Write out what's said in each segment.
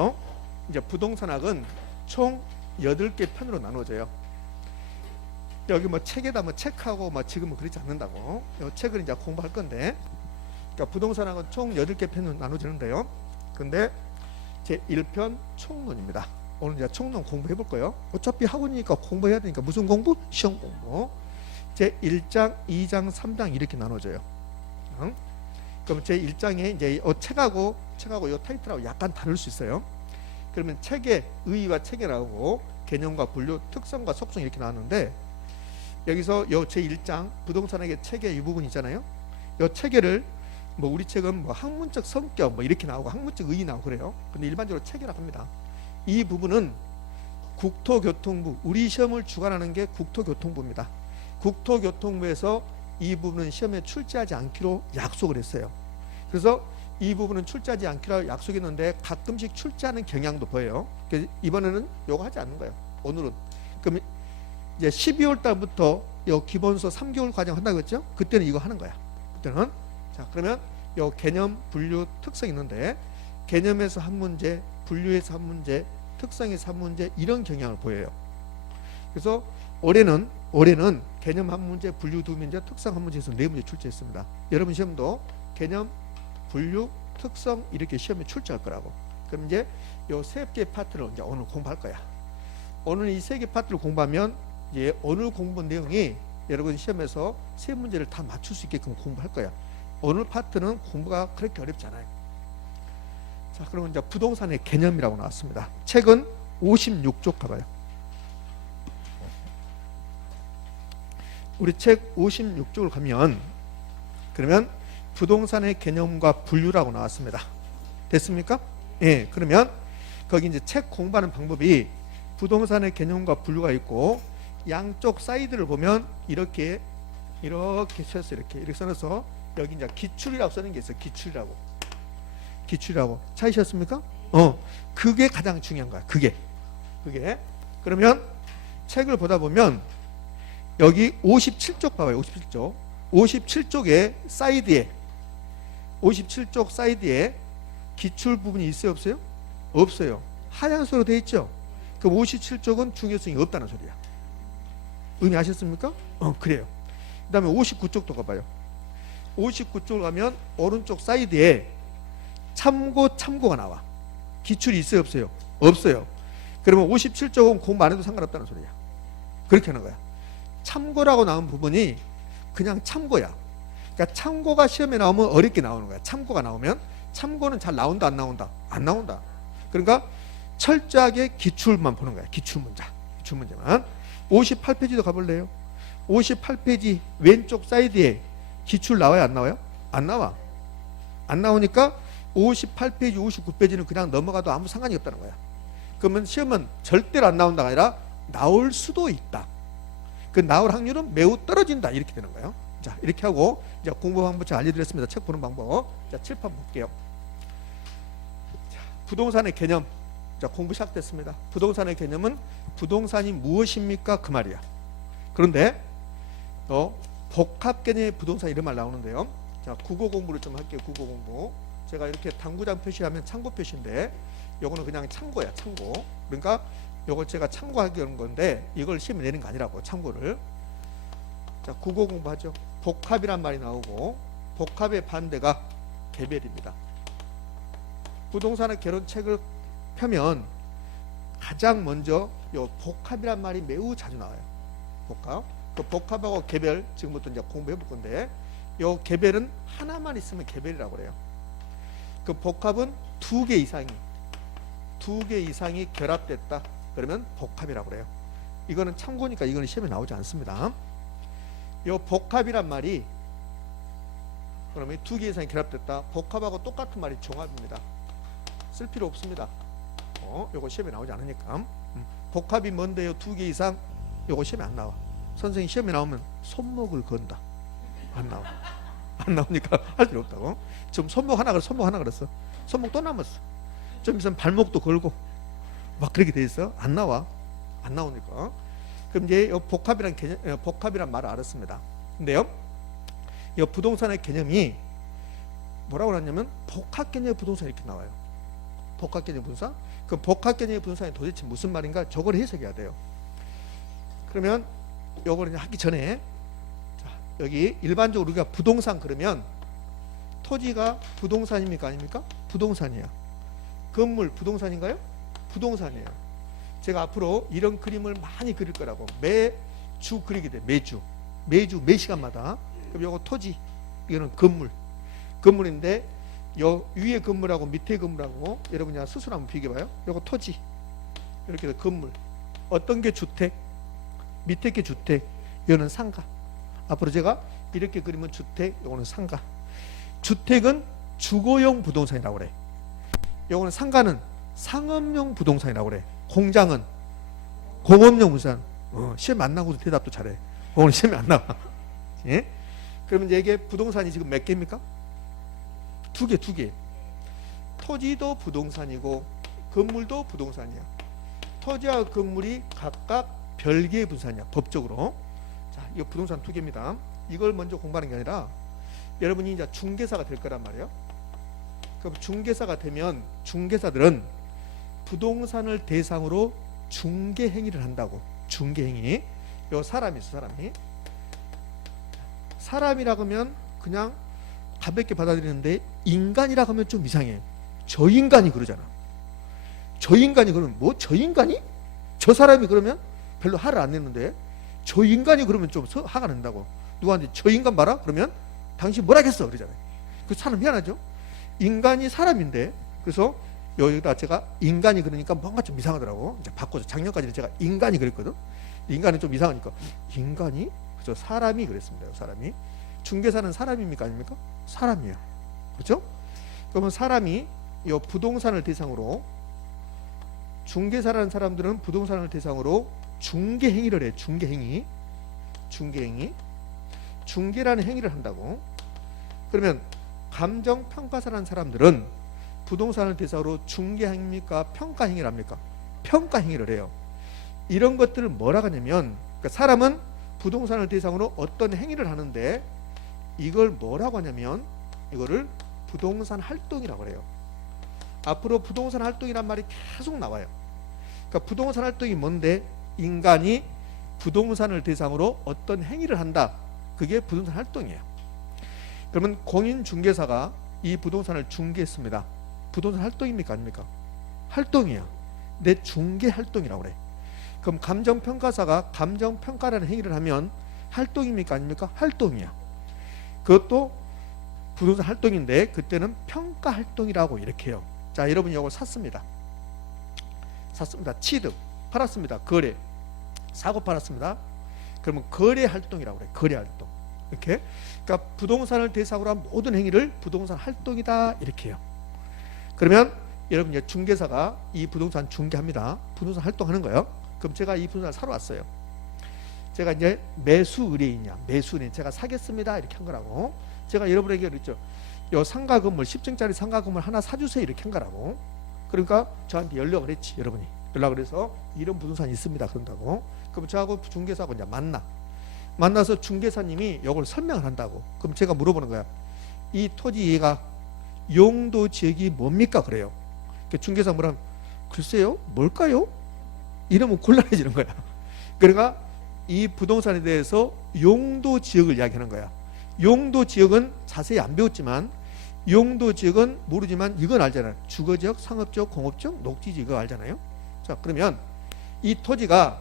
보면요, 이제 부동산학은 총 8개 편으로 나눠져요. 여기 뭐 책에다 뭐 책하고 뭐 지금은 그렇지 않는다고. 이 책을 이제 공부할 건데, 그러니까 부동산학은 총 8개 편으로 나눠지는데요. 근데 제 1편 총론입니다. 오늘 이제 총론 공부해 볼 거예요. 어차피 학원이니까 공부해야 되니까. 무슨 공부? 시험 공부. 제 1장, 2장, 3장 이렇게 나눠져요. 응? 그럼 제 1장에 이제 책하고 이 타이틀하고 약간 다를 수 있어요. 그러면 책의 의의와 체계 나오고 개념과 분류, 특성과 속성 이렇게 나왔는데, 여기서 요 제 1장 부동산학의 체계 이 부분 있잖아요. 요 체계를 뭐 우리 책은 뭐 학문적 성격 뭐 이렇게 나오고 학문적 의의 나오고 그래요. 근데 일반적으로 체계라고 합니다. 이 부분은 국토교통부, 우리 시험을 주관하는 게 국토교통부입니다. 국토교통부에서 이 부분은 시험에 출제하지 않기로 약속을 했어요. 그래서 이 부분은 출제하지 않기로 약속했는데 가끔씩 출제하는 경향도 보여요. 그래서 이번에는 요거 하지 않는 거예요. 오늘은. 그럼 이제 12월 달부터 요 기본서 3개월 과정 한다고 했죠? 그때는 이거 하는 거야. 그때는. 자, 그러면 요 개념, 분류, 특성 있는데, 개념에서 한 문제, 분류에서 한 문제, 특성에서 한 문제, 이런 경향을 보여요. 그래서 올해는 개념 한 문제, 분류 두 문제, 특성 한 문제에서 4문제 출제했습니다. 여러분 시험도 개념, 분류, 특성 이렇게 시험에 출제할 거라고. 그럼 이제 요 3개 파트를 이제 오늘 공부할 거야. 오늘 이 3개 파트를 공부하면 이제 오늘 공부 내용이 여러분 시험에서 3문제를 다 맞출 수 있게끔 공부할 거야. 오늘 파트는 공부가 그렇게 어렵지 않아요. 자, 그러면 이제 부동산의 개념이라고 나왔습니다. 책은 56쪽 가봐요. 우리 책 56쪽을 가면, 그러면 부동산의 개념과 분류라고 나왔습니다. 됐습니까? 예. 그러면 거기 이제 책 공부하는 방법이 부동산의 개념과 분류가 있고, 양쪽 사이드를 보면 이렇게 써서 이렇게 써서 여기 이제 기출이라고 쓰는 게 있어요. 기출이라고 찾으셨습니까? 그게 가장 중요한 거야. 그게. 그러면 책을 보다 보면 여기 57쪽 봐봐요. 57쪽. 57쪽에 사이드에 57쪽 사이드에 기출 부분이 있어요, 없어요? 없어요. 하얀색으로 되어 있죠. 그럼 57쪽은 중요성이 없다는 소리야. 의미하셨습니까? 그래요. 그 다음에 59쪽도 가봐요. 59쪽을 가면 오른쪽 사이드에 참고가 나와. 기출이 있어요, 없어요? 없어요. 그러면 57쪽은 공부 안 해도 상관없다는 소리야. 그렇게 하는 거야. 참고라고 나온 부분이 그냥 참고야. 그러니까 참고가 시험에 나오면 어렵게 나오는 거야. 참고가 나오면. 참고는 잘 나온다, 안 나온다? 안 나온다. 그러니까 철저하게 기출만 보는 거야. 기출 문제만. 58페이지도 가볼래요? 58페이지 왼쪽 사이드에 기출 나와요, 안 나와요? 안 나와. 안 나오니까 58페이지, 59페이지는 그냥 넘어가도 아무 상관이 없다는 거야. 그러면 시험은 절대로 안 나온다가 아니라 나올 수도 있다. 그 나올 확률은 매우 떨어진다. 이렇게 되는 거예요. 자, 이렇게 하고 이제 공부 방법 제가 알려드렸습니다. 책 보는 방법. 자, 칠판 볼게요. 자, 부동산의 개념. 자, 공부 시작됐습니다. 부동산의 개념은 부동산이 무엇입니까? 그 말이야. 그런데 복합 개념의 부동산 이런 말 나오는데요. 자, 국어 공부를 좀 할게요. 국어 공부. 제가 이렇게 당구장 표시하면 참고 표시인데, 요거는 그냥 참고야, 참고. 그러니까 요걸 제가 참고하는 건데, 이걸 시험에 내는 거 아니라고, 참고를. 자, 국어 공부하죠. 복합이란 말이 나오고, 복합의 반대가 개별입니다. 부동산의 개론책을 펴면 가장 먼저 요 복합이란 말이 매우 자주 나와요. 복합. 그 복합하고 개별 지금부터 이제 공부해 볼 건데, 요 개별은 하나만 있으면 개별이라고 그래요. 그 복합은 2개 이상이 결합됐다. 그러면 복합이라고 그래요. 이거는 참고니까 이거는 시험에 나오지 않습니다. 요 복합이란 말이, 그러면 2개 이상이 결합됐다. 복합하고 똑같은 말이 종합입니다. 쓸 필요 없습니다. 요거 시험에 나오지 않으니까. 복합이 뭔데요? 2개 이상? 요거 시험에 안 나와. 선생님 시험에 나오면 손목을 건다. 안 나와. 안 나오니까 할 필요 없다고. 지금 손목 하나 그랬어. 손목 또 남았어. 좀 있으면 발목도 걸고 막 그렇게 돼 있어. 안 나와. 안 나오니까. 그럼 이제 복합이란 말을 알았습니다. 근데요, 이 부동산의 개념이 뭐라고 하냐면 복합 개념의 부동산 이렇게 나와요. 복합개념 분산. 그 복합개념 분산이 도대체 무슨 말인가? 저걸 해석해야 돼요. 그러면 요거를 하기 전에 자, 여기 일반적으로 우리가 부동산 그러면 토지가 부동산입니까 아닙니까? 부동산이야. 건물 부동산인가요? 부동산이에요. 제가 앞으로 이런 그림을 많이 그릴 거라고. 매주 그리게 돼. 매주 매 시간마다. 그럼 요거 토지, 이거는 건물인데 요 위에 건물하고 밑에 건물하고 여러분이 스스로 한번 비교해봐요. 요거 토지, 이렇게 해서 건물. 어떤 게 주택? 밑에 게 주택, 이거는 상가. 앞으로 제가 이렇게 그리면 주택, 요거는 상가. 주택은 주거용 부동산이라고 그래. 요거는 상가는 상업용 부동산이라고 그래. 공장은 공업용 부동산. 시험 안 나고도 대답도 잘해. 오늘 시험이 안 나와. 예? 그러면 이게 부동산이 지금 몇 개입니까? 두 개. 토지도 부동산이고 건물도 부동산이야. 토지와 건물이 각각 별개의 분산이야. 법적으로. 자, 이거 부동산 두 개입니다. 이걸 먼저 공부하는 게 아니라 여러분이 이제 중개사가 될 거란 말이에요. 그럼 중개사가 되면 중개사들은 부동산을 대상으로 중개 행위를 한다고. 중개 행위. 요 사람이 있어, 사람이라고 하면 그냥 가볍게 받아들이는데 인간이라고 하면 좀 이상해. 저 인간이 그러잖아. 저 인간이 그러면 뭐 저 인간이? 저 사람이 그러면 별로 화를 안 내는데 저 인간이 그러면 좀 화가 난다고. 누구한테 저 인간 봐라? 그러면 당신 뭐라겠어? 그러잖아요. 그 사람 미안하죠? 인간이 사람인데. 그래서 여기다 제가 인간이 그러니까 뭔가 좀 이상하더라고. 이제 바꿔서 작년까지는 제가 인간이 그랬거든. 인간이 좀 이상하니까 인간이? 그래서 사람이 그랬습니다. 사람이. 중개사는 사람입니까 아닙니까? 사람이에요. 그렇죠? 그러면 사람이 이 부동산을 대상으로, 중개사라는 사람들은 부동산을 대상으로 중개 행위를 해. 중개 행위. 중개라는 행위를 한다고. 그러면 감정평가사라는 사람들은 부동산을 대상으로 중개 행위입니까? 평가 행위를 합니까? 평가 행위를 해요. 이런 것들을 뭐라고 하냐면, 그러니까 사람은 부동산을 대상으로 어떤 행위를 하는데 이걸 뭐라고 하냐면 이거를 부동산 활동이라고 해요. 앞으로 부동산 활동이란 말이 계속 나와요. 그러니까 부동산 활동이 뭔데? 인간이 부동산을 대상으로 어떤 행위를 한다. 그게 부동산 활동이에요. 그러면 공인중개사가 이 부동산을 중개했습니다. 부동산 활동입니까 아닙니까? 활동이에요. 내 중개 활동이라고 그래. 그럼 감정평가사가 감정평가라는 행위를 하면 활동입니까 아닙니까? 활동이야. 그것도 부동산 활동인데 그때는 평가 활동이라고 이렇게 해요. 자, 여러분이 이걸 샀습니다. 취득, 팔았습니다. 거래, 사고 팔았습니다. 그러면 거래 활동이라고 그래. 거래 활동. 이렇게. 그러니까 부동산을 대상으로 한 모든 행위를 부동산 활동이다 이렇게 해요. 그러면 여러분 이제 중개사가 이 부동산 중개합니다. 부동산 활동하는 거예요. 그럼 제가 이 부동산을 사러 왔어요. 제가 이제 매수 의뢰인이야. 제가 사겠습니다 이렇게 한 거라고. 제가 여러분에게 그랬죠. 요 상가 건물 10층짜리 상가 건물 하나 사주세요 이렇게 한 거라고. 그러니까 저한테 연락을 했지. 여러분이 연락을 해서 이런 부동산이 있습니다 그런다고. 그럼 저하고 중개사하고 이제 만나서 중개사님이 이걸 설명을 한다고. 그럼 제가 물어보는 거야. 이 토지 얘가 용도 지역이 뭡니까 그래요. 중개사 뭐라 글쎄요 뭘까요? 이러면 곤란해지는 거야. 그러니까 이 부동산에 대해서 용도 지역을 이야기하는 거야. 용도 지역은 자세히 안 배웠지만 용도 지역은 모르지만 이건 알잖아요. 주거지역, 상업지역, 공업지역, 녹지지역 이거 알잖아요. 자, 그러면 이 토지가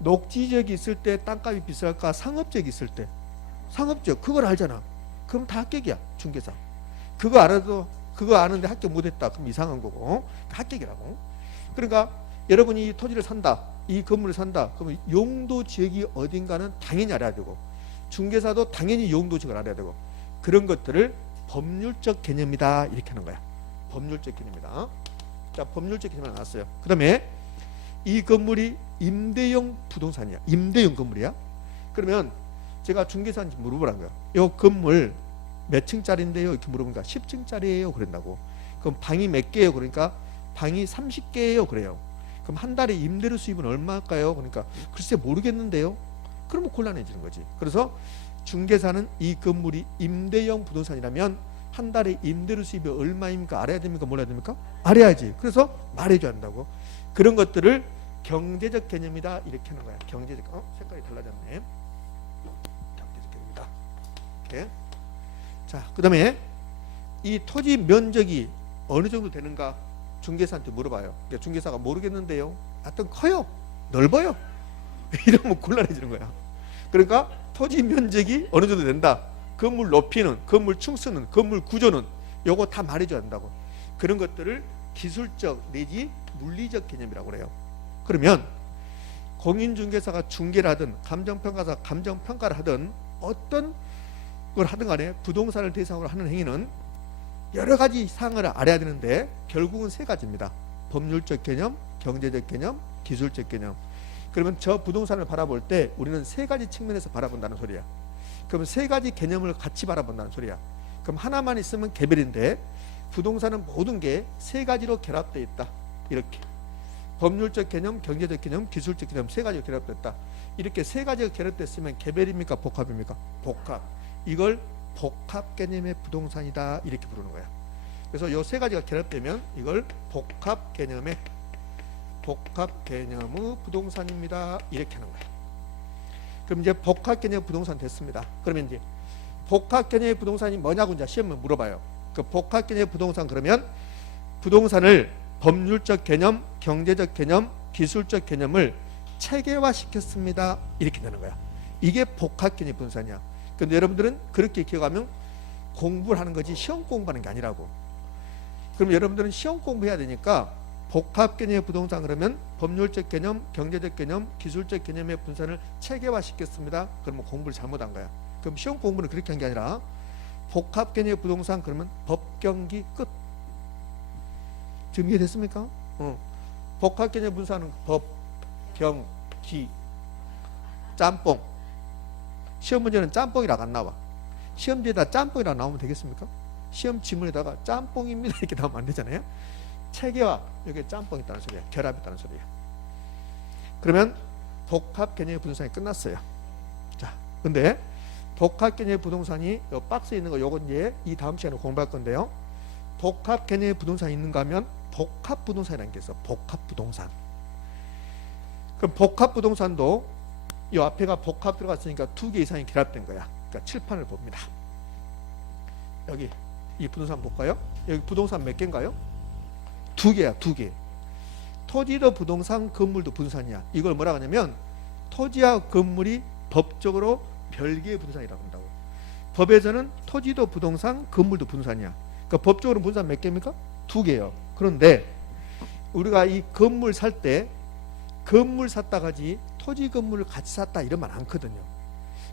녹지지역이 있을 때 땅값이 비쌀까? 상업지역이 있을 때 상업지역 그걸 알잖아. 그럼 다 합격이야. 중개사. 그거 알아도 그거 아는데 합격 못했다. 그럼 이상한 거고 합격이라고. 그러니까 여러분이 이 토지를 산다. 이 건물을 산다. 그러면 용도 지역이 어딘가는 당연히 알아야 되고 중개사도 당연히 용도 지역을 알아야 되고 그런 것들을 법률적 개념이다 이렇게 하는 거야. 법률적 개념이다. 자, 법률적 개념이 나왔어요. 그 다음에 이 건물이 임대용 부동산이야. 임대용 건물이야. 그러면 제가 중개사한테 물어보라는 거야. 이 건물 몇 층짜리인데요? 이렇게 물어보니까 10층짜리예요 그런다고. 그럼 방이 몇 개예요? 그러니까 방이 30개예요 그래요. 그럼 한 달에 임대료 수입은 얼마일까요? 그러니까 글쎄 모르겠는데요. 그러면 곤란해지는 거지. 그래서 중개사는 이 건물이 임대용 부동산이라면 한 달에 임대료 수입이 얼마입니까? 알아야 됩니까? 몰라야 됩니까? 알아야지. 그래서 말해줘야 한다고. 그런 것들을 경제적 개념이다 이렇게 하는 거야. 경제적. 색깔이 달라졌네. 경제적 개념이다. 이렇게. 자, 그다음에 이 토지 면적이 어느 정도 되는가 중개사한테 물어봐요. 그러니까 중개사가 모르겠는데요. 하여튼 커요. 넓어요. 이러면 곤란해지는 거야. 그러니까 토지 면적이 어느 정도 된다. 건물 높이는, 건물 층수는, 건물 구조는 요거 다 말해줘야 한다고. 그런 것들을 기술적 내지 물리적 개념이라고 그래요. 그러면 공인중개사가 중개를 하든 감정평가사가 감정평가를 하든 어떤 걸 하든 간에 부동산을 대상으로 하는 행위는 여러 가지 사항을 알아야 되는데 결국은 세 가지입니다. 법률적 개념, 경제적 개념, 기술적 개념. 그러면 저 부동산을 바라볼 때 우리는 세 가지 측면에서 바라본다는 소리야. 그럼 세 가지 개념을 같이 바라본다는 소리야. 그럼 하나만 있으면 개별인데 부동산은 모든 게 세 가지로 결합되어 있다. 이렇게. 법률적 개념, 경제적 개념, 기술적 개념 세 가지가 결합됐다. 이렇게 세 가지가 결합됐으면 개별입니까? 복합입니까? 복합. 이걸 복합 개념의 부동산이다 이렇게 부르는 거야. 그래서 이 세 가지가 결합되면 이걸 복합 개념의 부동산입니다 이렇게 하는 거야. 그럼 이제 복합 개념의 부동산 됐습니다. 그러면 이제 복합 개념의 부동산이 뭐냐고 이제 시험에 물어봐요. 그 복합 개념의 부동산 그러면 부동산을 법률적 개념, 경제적 개념, 기술적 개념을 체계화시켰습니다 이렇게 되는 거야. 이게 복합 개념의 부동산이야. 근데 여러분들은 그렇게 기억하면 공부를 하는 거지 시험 공부하는 게 아니라고. 그럼 여러분들은 시험 공부해야 되니까 복합 개념의 부동산 그러면 법률적 개념, 경제적 개념, 기술적 개념의 분산을 체계화시켰습니다. 그러면 공부를 잘못한 거야. 그럼 시험 공부는 그렇게 한 게 아니라 복합 개념의 부동산 그러면 법경기 끝. 지금 이해됐습니까? 복합 개념의 분산은 법, 경, 기, 짬뽕. 시험 문제는 짬뽕이라고 안 나와. 시험지에다 짬뽕이라고 나오면 되겠습니까? 시험 지문에다가 짬뽕입니다 이렇게 나오면 안 되잖아요. 체계화, 여기에 짬뽕이 있다는 소리야. 결합이 있다는 소리야. 그러면 복합 개념의 부동산이 끝났어요. 자, 근데 복합 개념의 부동산이 요 박스에 있는 거 요거 이제 이 다음 시간에 공부할 건데요. 복합 개념의 부동산이 있는가 하면 복합 부동산이라는 게 있어. 복합 부동산. 그럼 복합 부동산도 이 앞에가 복합 들어갔으니까 두 개 이상이 결합된 거야. 그러니까 칠판을 봅니다. 여기 이 부동산 볼까요? 여기 부동산 몇 개인가요? 두 개야, 두 개. 토지도 부동산, 건물도 부동산이야. 이걸 뭐라고 하냐면 토지와 건물이 법적으로 별개의 부동산이라고 한다고. 법에서는 토지도 부동산, 건물도 부동산이야. 그러니까 법적으로 부동산 몇 개입니까? 두 개요. 그런데 우리가 이 건물 살 때 건물 샀다 가지 토지 건물을 같이 샀다 이러면 않거든요.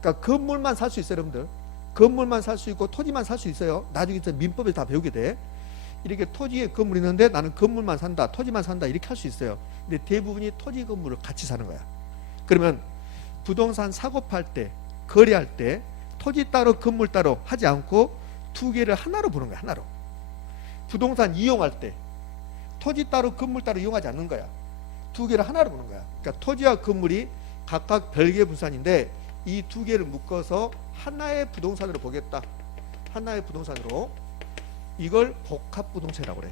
그러니까 건물만 살 수 있어요, 여러분들. 건물만 살 수 있고 토지만 살 수 있어요. 나중에 민법에 다 배우게 돼. 이렇게 토지에 건물이 있는데 나는 건물만 산다, 토지만 산다 이렇게 할 수 있어요. 근데 대부분이 토지 건물을 같이 사는 거야. 그러면 부동산 사고 팔 때, 거래할 때 토지 따로 건물 따로 하지 않고 두 개를 하나로 보는 거야. 하나로. 부동산 이용할 때 토지 따로 건물 따로 이용하지 않는 거야. 두 개를 하나로 보는 거야. 그러니까 토지와 건물이 각각 별개의 부동산인데 이 두 개를 묶어서 하나의 부동산으로 보겠다. 하나의 부동산으로. 이걸 복합 부동산이라고 그래.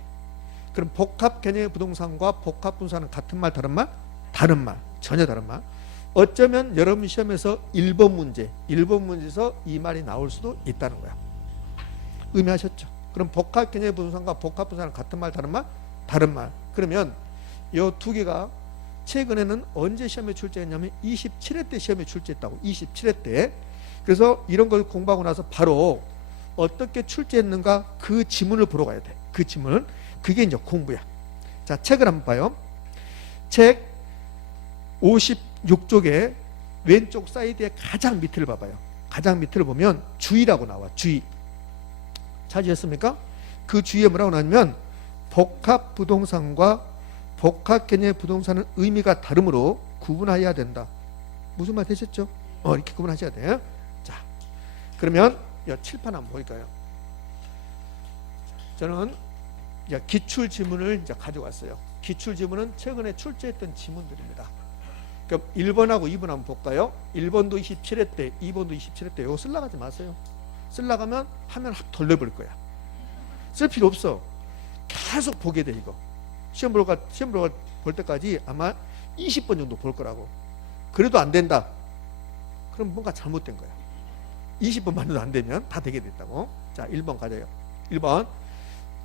그럼 복합 개념의 부동산과 복합 부동산은 같은 말, 다른 말? 다른 말. 전혀 다른 말. 어쩌면 여러분 시험에서 1번 문제에서 이 말이 나올 수도 있다는 거야. 의미하셨죠? 그럼 복합 개념의 부동산과 복합 부동산은 같은 말, 다른 말? 다른 말. 그러면 이 두 개가 최근에는 언제 시험에 출제했냐면 27회 때 시험에 출제했다고. 27회 때. 그래서 이런 걸 공부하고 나서 바로 어떻게 출제했는가 그 지문을 보러 가야 돼. 그 지문. 그게 이제 공부야. 자, 책을 한번 봐요. 책 56쪽에 왼쪽 사이드의 가장 밑을 봐봐요. 가장 밑을 보면 주의라고 나와. 주의. 찾으셨습니까? 그 주의에 뭐라고 나오냐면 복합 부동산과 복합 개념의 부동산은 의미가 다르므로 구분해야 된다. 무슨 말 되셨죠? 이렇게 구분하셔야 돼요. 자, 그러면 이 칠판 한번 보일까요? 저는 이제 기출 지문을 이제 가져왔어요. 기출 지문은 최근에 출제했던 지문들입니다. 그럼 1번하고 2번 한번 볼까요? 1번도 27회 때, 2번도 27회 때. 이거 쓸라가지 마세요. 쓸라가면 화면 확 돌려버릴 거야. 쓸 필요 없어. 계속 보게 돼 이거. 시험 보러 볼 때까지 아마 20번 정도 볼 거라고. 그래도 안 된다. 그럼 뭔가 잘못된 거야. 20번만 해도 안 되면 다 되게 됐다고. 자, 1번 가져요. 1번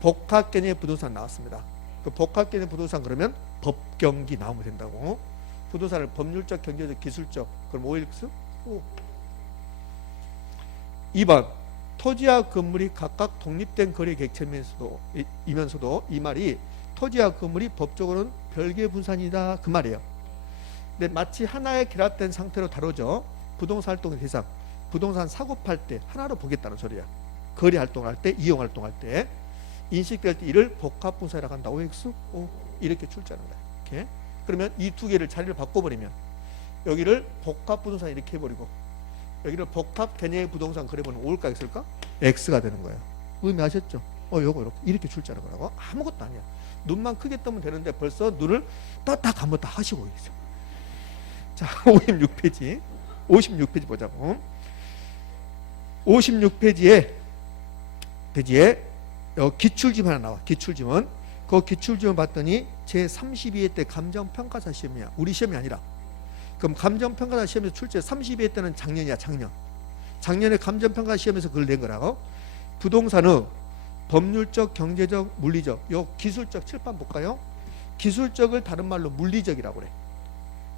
복합 개념의 부동산 나왔습니다. 그 복합 개념의 부동산 그러면 법경기 나오면 된다고. 부동산을 법률적, 경제적, 기술적. 그럼 OX? 오. 2번 토지와 건물이 각각 독립된 거래 객체면서도 이 말이 토지와 건물이 법적으로는 별개 분산이다 그 말이에요. 근데 마치 하나의 결합된 상태로 다루죠. 부동산 활동의 대상, 부동산 사고 팔 때 하나로 보겠다는 소리야. 거래 활동할 때, 이용 활동할 때 인식될 때 이를 복합 분산이라고 한다. OX? 오, 이렇게 출제하는 거야. 이렇게. 그러면 이 두 개를 자리를 바꿔버리면 여기를 복합 부동산 이렇게 해버리고 여기를 복합 개념의 부동산 그려보면 O일까 X일까? X가 되는 거예요. 의미하셨죠? 요거 이렇게 출제하는 거라고. 아무것도 아니야. 눈만 크게 뜨면 되는데 벌써 눈을 떴다 감았다 하시고 있어. 자, 56페이지 보자고. 56페이지에 기출지문 하나 나와. 기출지문. 그 기출지문 봤더니 제32회 때 감정평가사 시험이야. 우리 시험이 아니라. 그럼 감정평가사 시험에서 출제 32회 때는 작년이야. 작년에 감정평가 시험에서 그걸 낸 거라고. 부동산의 법률적, 경제적, 물리적, 요 기술적 칠판 볼까요? 기술적을 다른 말로 물리적이라고 그래.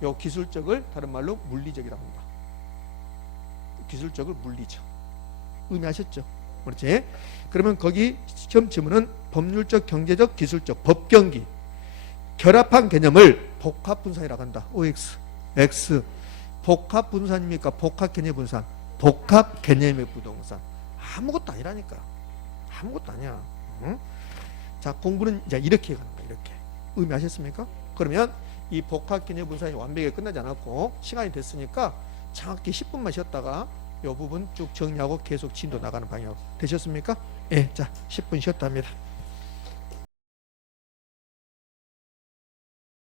요 기술적을 다른 말로 물리적이라고 합니다. 기술적을 물리적. 의미하셨죠? 그렇지? 그러면 거기 시험 지문은 법률적, 경제적, 기술적, 법경기 결합한 개념을 복합 분산이라고 한다. OX, X. 복합 분산입니까? 복합 개념 분산. 복합 개념의 부동산. 아무것도 아니라니까. 아무것도 아니야. 응? 자, 공부는 이제 이렇게 가는 거야. 이렇게. 의미하셨습니까? 그러면 이 복합 개념 분산이 완벽하게 끝나지 않았고 시간이 됐으니까 정확히 10분만 쉬었다가 이 부분 쭉 정리하고 계속 진도 나가는 방향 되셨습니까? 예, 자 10분 쉬었다 합니다.